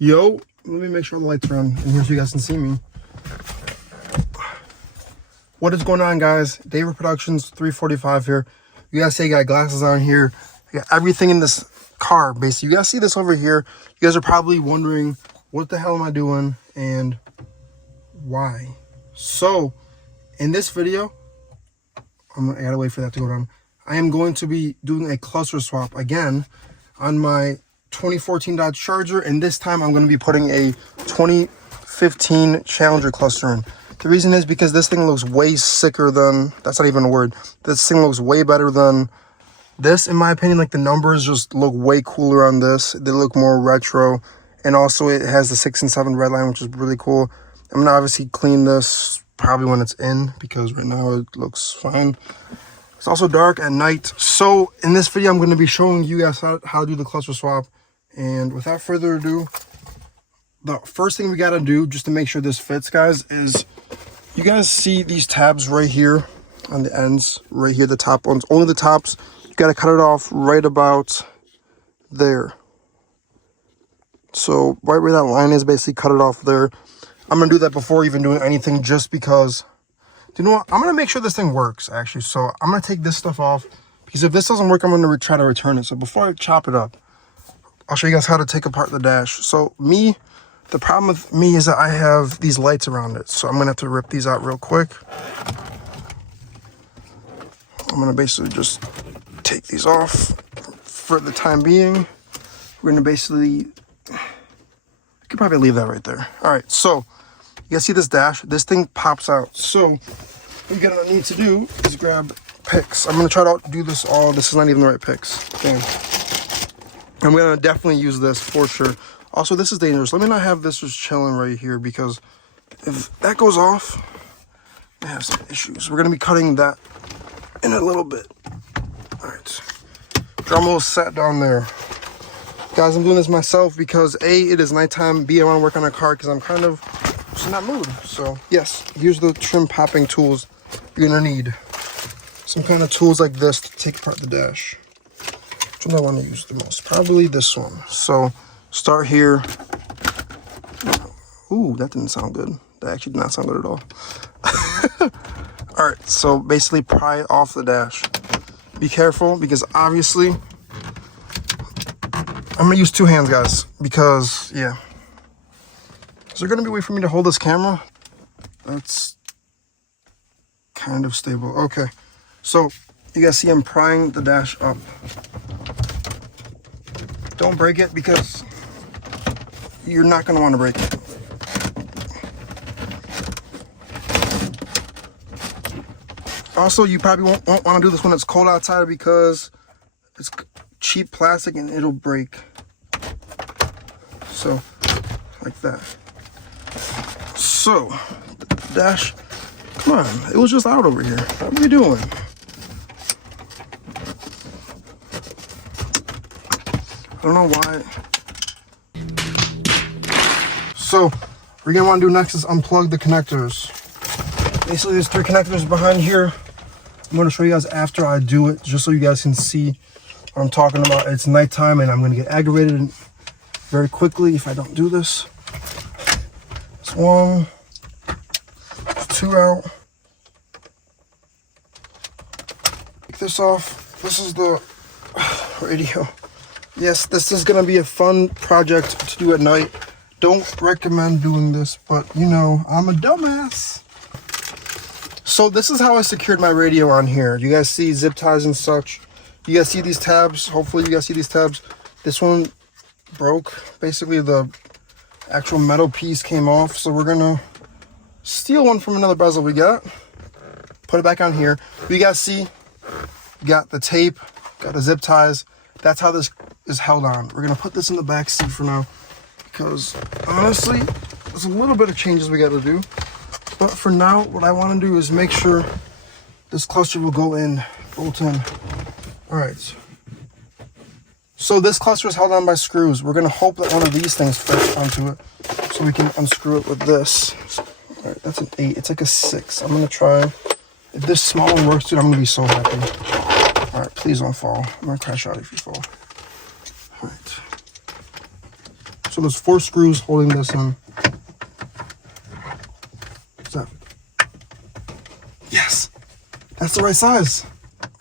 Yo, let me make sure the lights are on in here so you guys can see me. What is going on, guys? David Productions 345 here. You guys see I got glasses on here. I got everything in this car, basically. You guys see this over here. You guys are probably wondering, what the hell am I doing and why? So, in this video, I gotta wait for that to go down. I am going to be doing a cluster swap again on my 2014 Dodge Charger, and this time I'm going to be putting a 2015 Challenger cluster in. The reason is because this thing looks way sicker than, that's not even a word, this thing looks way better than this, in my opinion. Like, the numbers just look way cooler on this. They look more retro, and also it has the 6 and 7 red line, which is really cool. I'm gonna obviously clean this probably when it's in, because right now it looks fine. It's also dark at night. So in this video, I'm going to be showing you guys how to do the cluster swap. And without further ado, the first thing we got to do just to make sure this fits, guys, is you guys see these tabs right here on the ends, right here, the top ones, only the tops. You got to cut it off right about there. So right where that line is, basically cut it off there. I'm going to do that before even doing anything, just because, you know what, I'm going to make sure this thing works, actually. So I'm going to take this stuff off, because if this doesn't work, I'm going to try to return it. So before I chop it up, I'll show you guys how to take apart the dash. So the problem with me is that I have these lights around it. So I'm going to have to rip these out real quick. I'm going to basically just take these off for the time being. We're going to basically, I could probably leave that right there. All right, so you guys see this dash? This thing pops out. So what you're gonna need to do is grab picks. I'm gonna try to do this all. This is not even the right picks. Damn. I'm gonna definitely use this for sure. Also, this is dangerous. Let me not have this just chilling right here, because if that goes off, I have some issues. We're gonna be cutting that in a little bit. All right. Drum roll sat down there. Guys, I'm doing this myself because A, it is nighttime, B, I want to work on a car because I'm kind of just in that mood. So yes, here's the trim popping tools you're gonna need. Some kind of tools like this to take apart the dash. Which one do I want to use the most? Probably this one. So start here. Ooh, that didn't sound good. That actually did not sound good at all. All right, so basically pry off the dash. Be careful, because obviously I'm gonna use two hands, guys, because yeah. Is there gonna be a way for me to hold this camera? That's kind of stable. Okay, so you guys see I'm prying the dash up. Don't break it, because you're not gonna want to break it. Also, you probably won't want to do this when it's cold outside, because it's cheap plastic and it'll break. So like that. So the dash, come on, it was just out over here. What are we doing? I don't know why. So what we're gonna want to do next is unplug the connectors. Basically, there's 3 connectors behind here. I'm gonna show you guys after I do it, just so you guys can see what I'm talking about. It's nighttime and I'm gonna get aggravated very quickly if I don't do this. It's 1, 2 out. Take this off. This is the radio. Yes, this is gonna be a fun project to do at night. Don't recommend doing this, but you know, I'm a dumbass. So this is how I secured my radio on here. You guys see zip ties and such. You guys see these tabs? Hopefully you guys see these tabs. This one broke. Basically the actual metal piece came off. So we're gonna steal one from another bezel we got. Put it back on here. You guys see, got the tape, got the zip ties. That's how this is held on. We're gonna put this in the back seat for now, because honestly, there's a little bit of changes we gotta do. But for now, what I want to do is make sure this cluster will go in, bolt in. All right. So this cluster is held on by screws. We're going to hope that one of these things fits onto it, so we can unscrew it with this. All right, that's an 8. It's like a 6. I'm going to try. If this small one works, dude, I'm going to be so happy. All right, please don't fall. I'm going to crash out if you fall. All right. So there's 4 screws holding this in. What's that? Yes, that's the right size.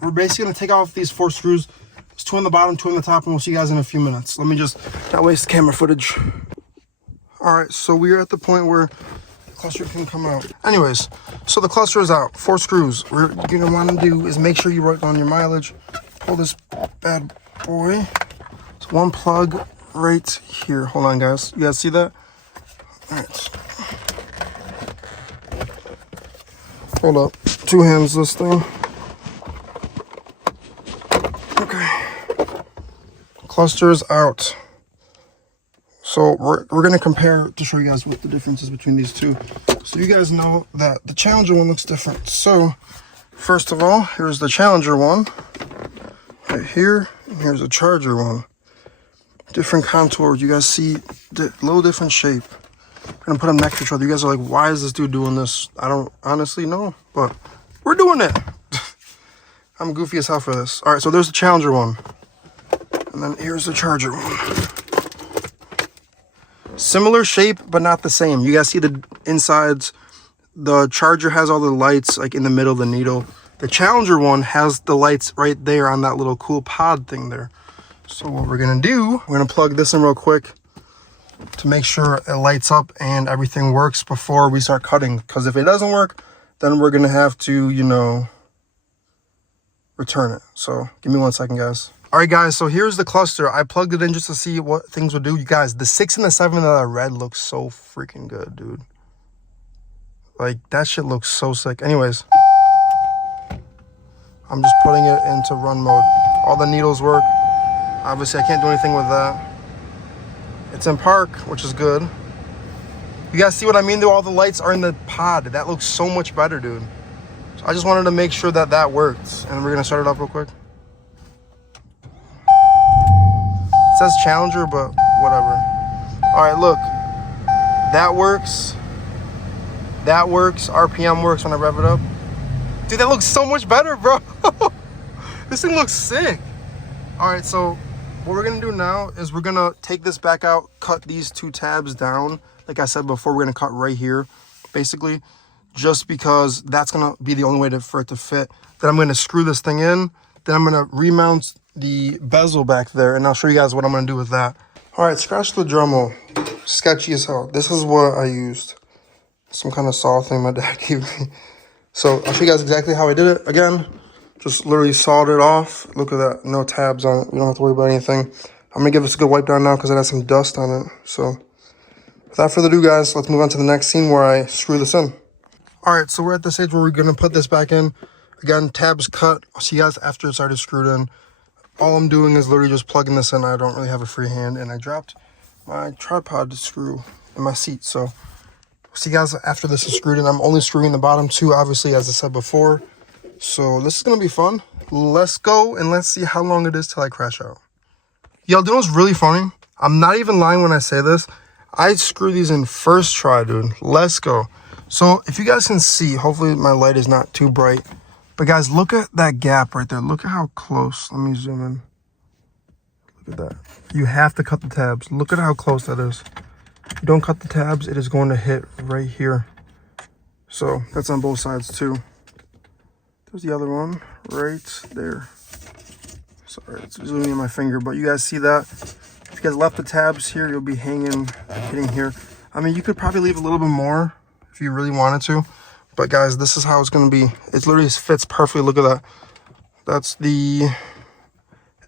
We're basically gonna take off these 4 screws. There's 2 on the bottom, 2 on the top, and we'll see you guys in a few minutes. Let me just not waste camera footage. All right, so we're at the point where the cluster can come out. Anyways, so the cluster is out, 4 screws. What you're gonna wanna do is make sure you write down your mileage. Pull this bad boy. It's 1 plug right here. Hold on, guys. You guys see that? All right. Hold up. 2 hands this thing. Okay. Cluster is out. So we're going to compare to show you guys what the difference is between these two. So you guys know that the Challenger one looks different. So first of all, here's the Challenger one right here. And here's the Charger one. Different contours. You guys see the little different shape. I'm going to put them next to each other. You guys are like, why is this dude doing this? I don't honestly know, but we're doing it. I'm goofy as hell for this. All right, so there's the Challenger one. And then here's the Charger one. Similar shape, but not the same. You guys see the insides. The Charger has all the lights like in the middle of the needle. The Challenger one has the lights right there on that little cool pod thing there. So what we're gonna do, we're gonna plug this in real quick to make sure it lights up and everything works before we start cutting. Because if it doesn't work, then we're gonna have to, you know, return it. So give me 1 second, guys. All right, guys, so here's the cluster. I plugged it in just to see what things would do. You guys, the 6 and the 7 that I read looks so freaking good, dude. Like, that shit looks so sick. Anyways, I'm just putting it into run mode. All the needles work. Obviously, I can't do anything with that. It's in park, which is good. You guys see what I mean, though? All the lights are in the pod. That looks so much better, dude. So I just wanted to make sure that that worked. And we're going to start it up real quick. It says Challenger, but whatever. All right, look. That works. That works. RPM works when I rev it up. Dude, that looks so much better, bro. This thing looks sick. All right, so what we're gonna do now is we're gonna take this back out, cut these 2 tabs down. Like I said before, we're gonna cut right here, basically, just because that's gonna be the only way for it to fit. Then I'm gonna screw this thing in. Then I'm gonna remount the bezel back there, and I'll show you guys what I'm gonna do with that. All right, scratch the Dremel. Sketchy as hell. This is what I used. Some kind of saw thing my dad gave me. So I'll show you guys exactly how I did it. Again, just literally sawed it off. Look at that, no tabs on it. You don't have to worry about anything. I'm gonna give this a good wipe down now because it has some dust on it. So without further ado, guys, let's move on to the next scene where I screw this in. All right, so we're at the stage where we're gonna put this back in. Again, tabs cut. I'll see you guys after it's already screwed in. All I'm doing is literally just plugging this in. I don't really have a free hand, and I dropped my tripod screw in my seat. So see you guys after this is screwed in. I'm only screwing the bottom 2, obviously, as I said before. So this is gonna be fun. Let's go and let's see how long it is till I crash out. Y'all, do you know what's really funny? I'm not even lying when I say this. I screw these in first try, dude. Let's go. So if you guys can see, hopefully my light is not too bright. But guys, look at that gap right there. Look at how close. Let me zoom in. Look at that. You have to cut the tabs. Look at how close that is. If you don't cut the tabs, it is going to hit right here. So that's on both sides too. There's the other one right there. Sorry, it's zooming in my finger, but you guys see that? If you guys left the tabs here, you'll be hitting here. I mean, you could probably leave a little bit more if you really wanted to. But guys, this is how it's going to be. It literally fits perfectly. Look at that. That's the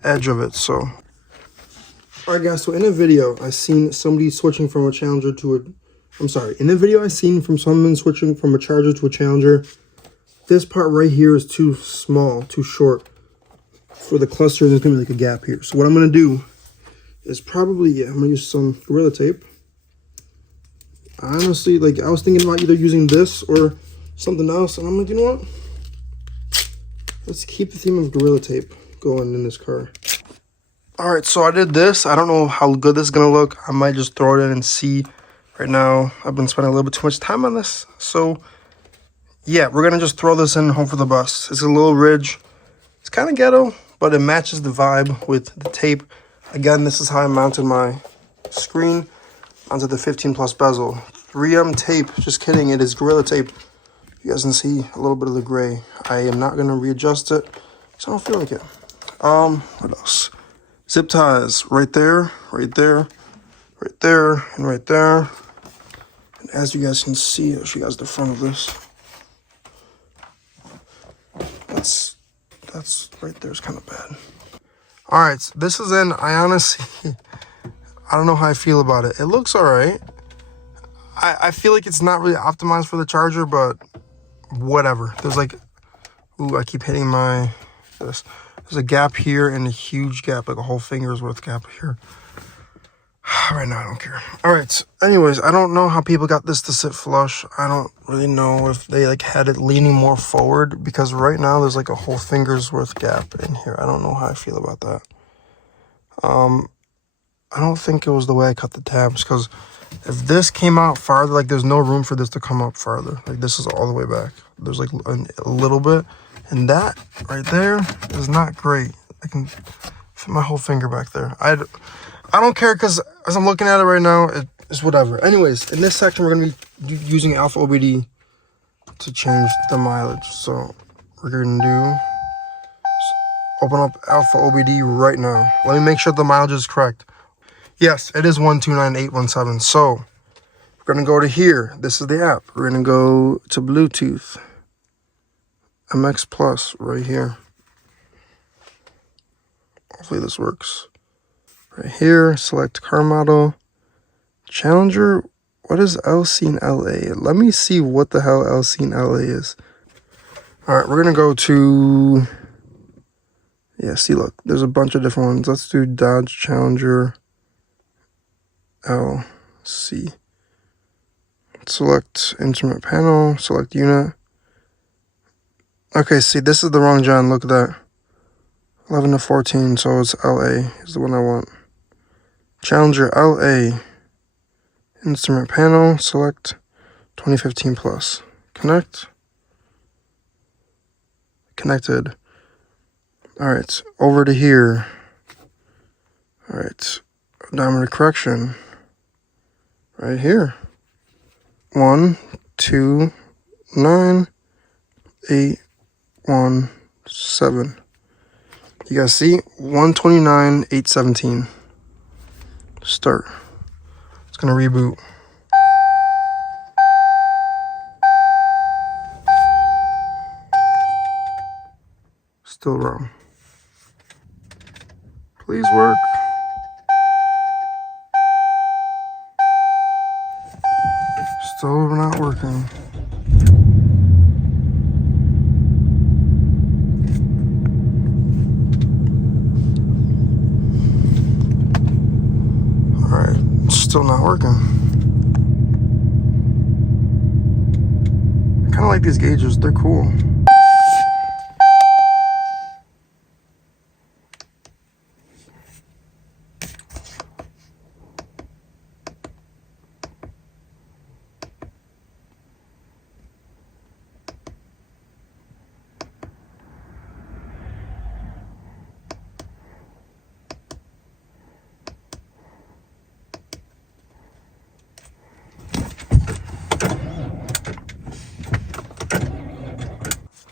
edge of it. So, all right, guys. So in a video, I seen somebody switching from a Challenger to a. I'm sorry. In the video, I seen from someone switching from a Charger to a Challenger. This part right here is too small, too short for the cluster. There's going to be like a gap here. So what I'm going to do is probably, I'm going to use some Gorilla Tape. Honestly, like I was thinking about either using this or something else, and I'm like, you know what? Let's keep the theme of Gorilla Tape going in this car. All right, so I did this. I don't know how good this is gonna look. I might just throw it in and see. Right now, I've been spending a little bit too much time on this, so yeah, we're gonna just throw this in home for the bus. It's a little ridge. It's kind of ghetto, but it matches the vibe with the tape. Again, this is how I mounted my screen. onto the 15 plus bezel. 3M tape, just kidding, it is Gorilla Tape. You guys can see a little bit of the gray. I am not gonna readjust it, because I don't feel like it. What else? Zip ties, right there, right there, right there, and right there. And as you guys can see, I'll show you guys the front of this. That's right there is kind of bad. All right, so this is in, I honestly, I don't know how I feel about it. It looks all right. I feel like it's not really optimized for the charger, but whatever. There's like, ooh, I keep hitting there's a gap here and a huge gap, like a whole finger's worth gap here. Right now, I don't care. All right, anyways, I don't know how people got this to sit flush. I don't really know if they like had it leaning more forward, because right now there's like a whole finger's worth gap in here. I don't know how I feel about that. I don't think it was the way I cut the tabs, because if this came out farther, like there's no room for this to come up farther. Like this is all the way back. There's like a little bit, and that right there is not great. I can fit my whole finger back there. I don't care, because as I'm looking at it right now, it's whatever. Anyways, in this section, we're going to be using Alpha OBD to change the mileage. So we're going to do, open up Alpha OBD right now. Let me make sure the mileage is correct. Yes, it is 129,817. So we're going to go to here. This is the app. We're going to go to Bluetooth. MX Plus right here. Hopefully this works. Right here, select car model. Challenger, what is LC and LA? Let me see what the hell LC and LA is. All right, we're gonna go to, yeah, see, look, there's a bunch of different ones. Let's do Dodge Challenger LC. Select instrument panel, select unit. Okay, see, this is the wrong gen, look at that. 11 to 14, so it's LA is the one I want. Challenger LA, instrument panel, select 2015 plus. Connect. Connected. All right, over to here. All right, diameter correction. Right here. 1, 2, 9, 8, 1, 7. You guys see? 129,817. Start. It's gonna reboot. Still wrong. Please work. Still not working. Still not working. I kind of like these gauges, they're cool.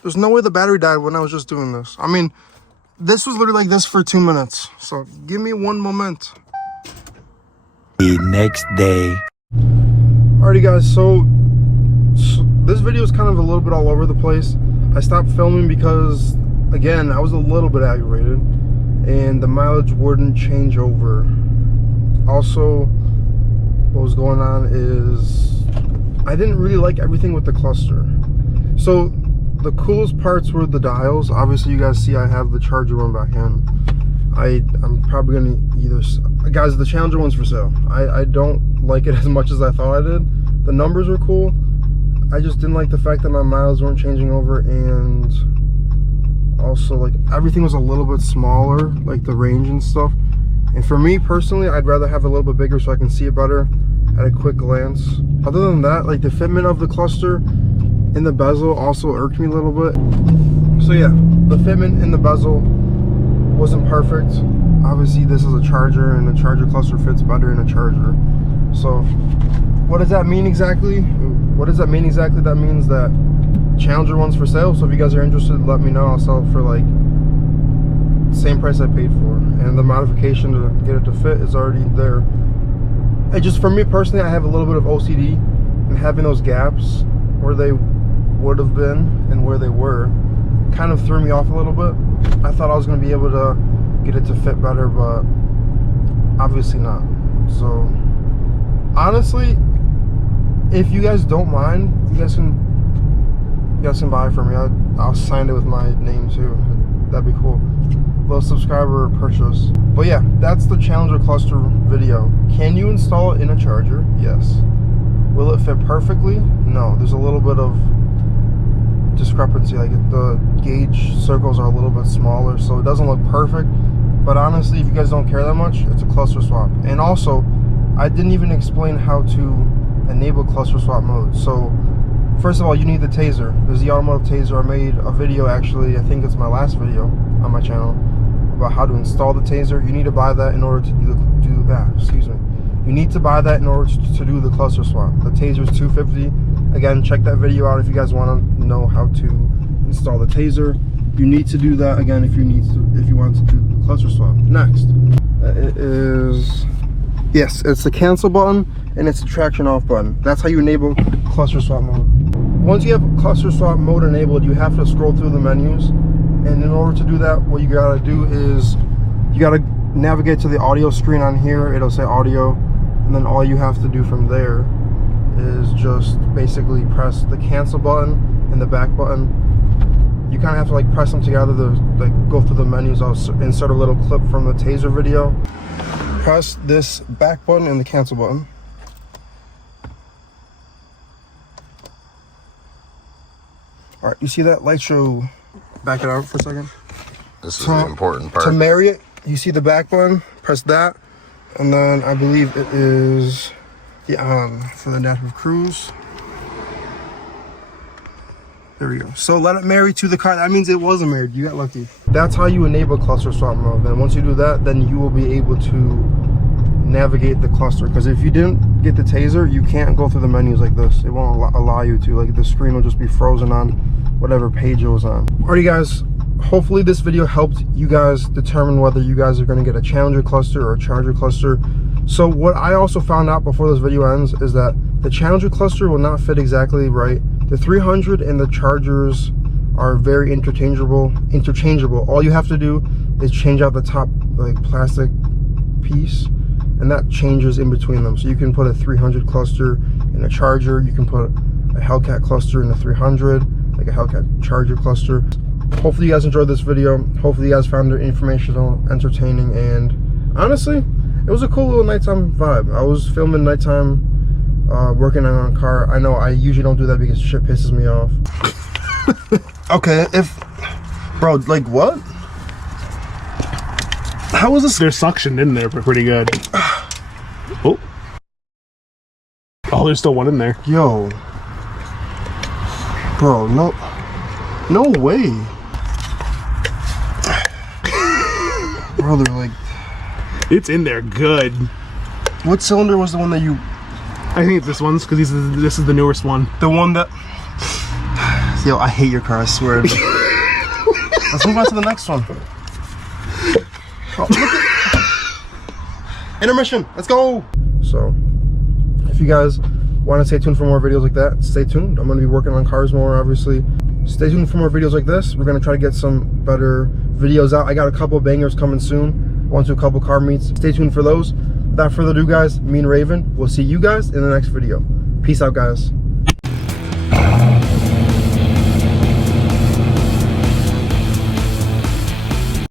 There's no way the battery died when I was just doing this. I mean, this was literally like this for 2 minutes. So give me one moment. The next day. Alrighty guys, so this video is kind of a little bit all over the place. I stopped filming because, again, I was a little bit aggravated and the mileage wouldn't change over. Also, what was going on is I didn't really like everything with the cluster. So the coolest parts were the dials. Obviously, you guys see I have the charger one back in. I'm probably gonna guys, the Challenger one's for sale. I don't like it as much as I thought I did. The numbers were cool. I just didn't like the fact that my miles weren't changing over, and also like everything was a little bit smaller, like the range and stuff. And for me personally, I'd rather have a little bit bigger so I can see it better at a quick glance. Other than that, like the fitment of the cluster in the bezel also irked me a little bit. So yeah, the fitment in the bezel wasn't perfect. Obviously this is a charger and the charger cluster fits better in a charger. So what does that mean exactly? That means that Challenger one's for sale. So if you guys are interested, let me know. I'll sell it for like same price I paid for, and the modification to get it to fit is already there. And just for me personally, I have a little bit of OCD, and having those gaps where they would have been and where they were kind of threw me off a little bit. I thought I was going to be able to get it to fit better, but obviously not. So honestly, if you guys don't mind, you guys can buy it for me. I'll sign it with my name too. That'd be cool. Little subscriber purchase. But yeah, that's the Challenger cluster video. Can you install it in a Charger? Yes. Will it fit perfectly? No. There's a little bit of discrepancy. Like the gauge circles are a little bit smaller, so it doesn't look perfect. But honestly, if you guys don't care that much, it's a cluster swap. And also, I didn't even explain how to enable cluster swap mode. So first of all, you need the taser. There's the automotive taser. I made a video, actually, I think it's my last video on my channel, about how to install the taser. You need to buy that in order to do that. Excuse me. You need to buy that in order to do the cluster swap. The taser is $250. Again, check that video out if you guys want to know how to install the taser. You need to do that again if you want to do the cluster swap. Next, it is, yes, it's the cancel button and it's the traction off button. That's how you enable cluster swap mode. Once you have cluster swap mode enabled, you have to scroll through the menus, and in order to do that, what you gotta do is you gotta navigate to the audio screen on here. It'll say audio, and then all you have to do from there is just basically press the cancel button and the back button. You kind of have to like press them together to like go through the menus. I'll insert a little clip from the taser video. Press this back button and the cancel button. All right, you see that light show? Back it out for a second. This is the important part. To marry it, you see the back button, press that, and then I believe it is the on for the adaptive cruise. There we go. So let it marry to the car. That means it wasn't married. You got lucky. That's how you enable cluster swap mode. Then once you do that, then you will be able to navigate the cluster. Because if you didn't get the taser, you can't go through the menus like this. It won't allow you to. Like the screen will just be frozen on whatever page it was on. Alrighty guys, hopefully this video helped you guys determine whether you guys are going to get a Challenger cluster or a Charger cluster. So what I also found out before this video ends is that the Challenger cluster will not fit exactly right. The 300 and the Chargers are very interchangeable. All you have to do is change out the top like plastic piece, and that changes in between them. So you can put a 300 cluster in a Charger. You can put a Hellcat cluster in a 300, like a Hellcat Charger cluster. Hopefully you guys enjoyed this video. Hopefully you guys found it informational, entertaining, and honestly, it was a cool little nighttime vibe. I was filming nighttime, working on a car. I know I usually don't do that because shit pisses me off. Okay, bro, like what? How was this? They're suctioned in there pretty good. Oh, there's still one in there. Yo, bro, no way. Bro, they're like, it's in there good. what cylinder was the one that you? I think it's this one's because this is the newest one. The one that. Yo, I hate your car, I swear. Let's move on to the next one. Oh, intermission, let's go. So if you guys want to stay tuned for more videos like that, stay tuned. I'm going to be working on cars more, obviously. Stay tuned for more videos like this. We're going to try to get some better videos out. I got a couple of bangers coming soon. Want to do a couple car meets. Stay tuned for those. Without further ado, guys, me and Raven, we'll see you guys in the next video. Peace out, guys.